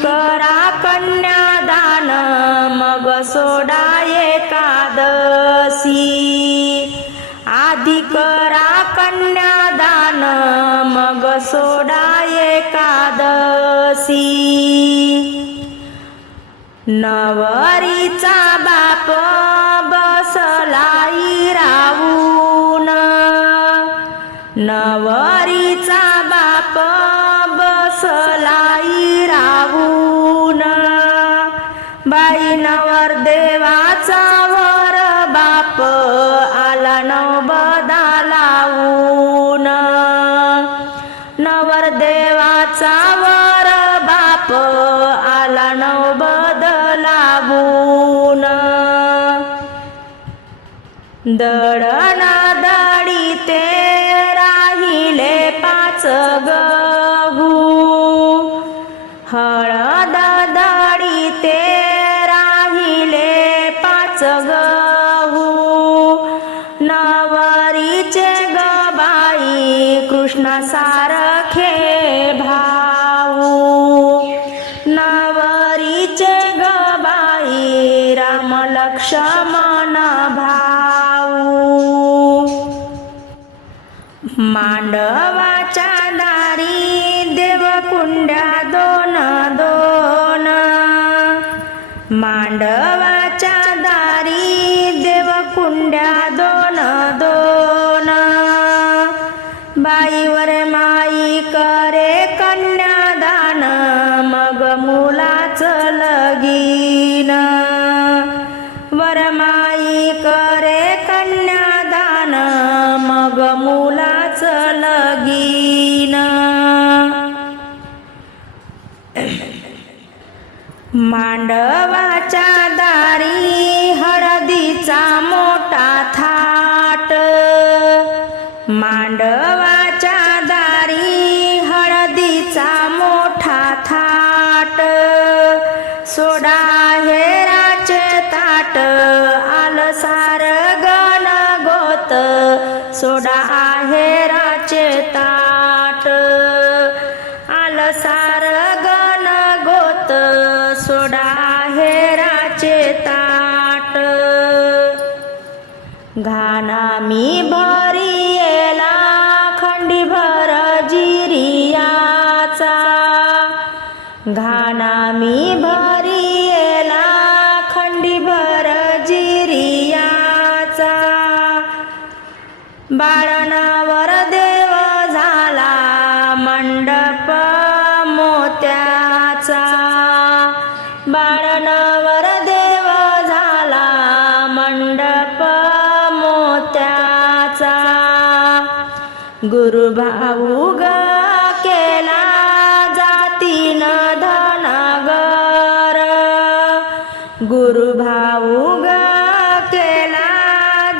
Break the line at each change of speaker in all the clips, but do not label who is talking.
करा कन्यादान मग सोडा एकादशी. आधी करा कन्यादान मग सोडा एकादशी. नवरीचा बाप बसलाई राहून. नव बाई नवर देवाचा वर बाप आला नवबदा लावून नवर देवाचा वर बाप आला नवबद लावून दडना दडी ते राहिले पाच ग लक्ष्मण भाऊ मांडवाच्या दारी देवकुंड्या दोन दोन। मांडवाच्या दारी देवकुंड्या दोन दोन। बाईवर माई करे मांडवाच्या दारी हळदीचा मोठा थाट. मांडवाच्या दारी हळदीचा मोठा थाट. सोडा हेराचे ताट आलसार गण गोत. सोडा आहेराचे ताट. घाना मी भरी येला खंडी भर जिरियाचा. घाना मी भरी येला खंडी भर जिरियाचा. बाळणावर देव झाला मंडप मोत्याचा. बाळणावर गुरु भाऊ ग केला जातीन धनगर. गुरु भाऊ ग केला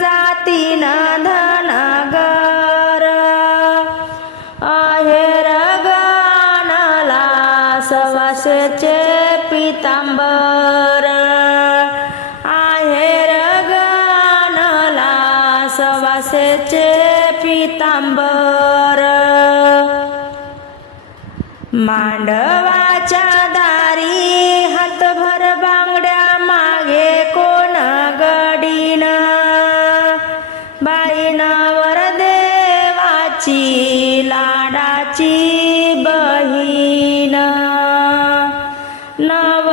जातीन धनगर. आहेर गाणला सवासचे पितांबर. आहेर गाणला सवासचे पितांबर मांडवाच्या दारी हातभर बांगड्या मागे कोण गडीन बाईनावर देवाची लाडाची बहीण नव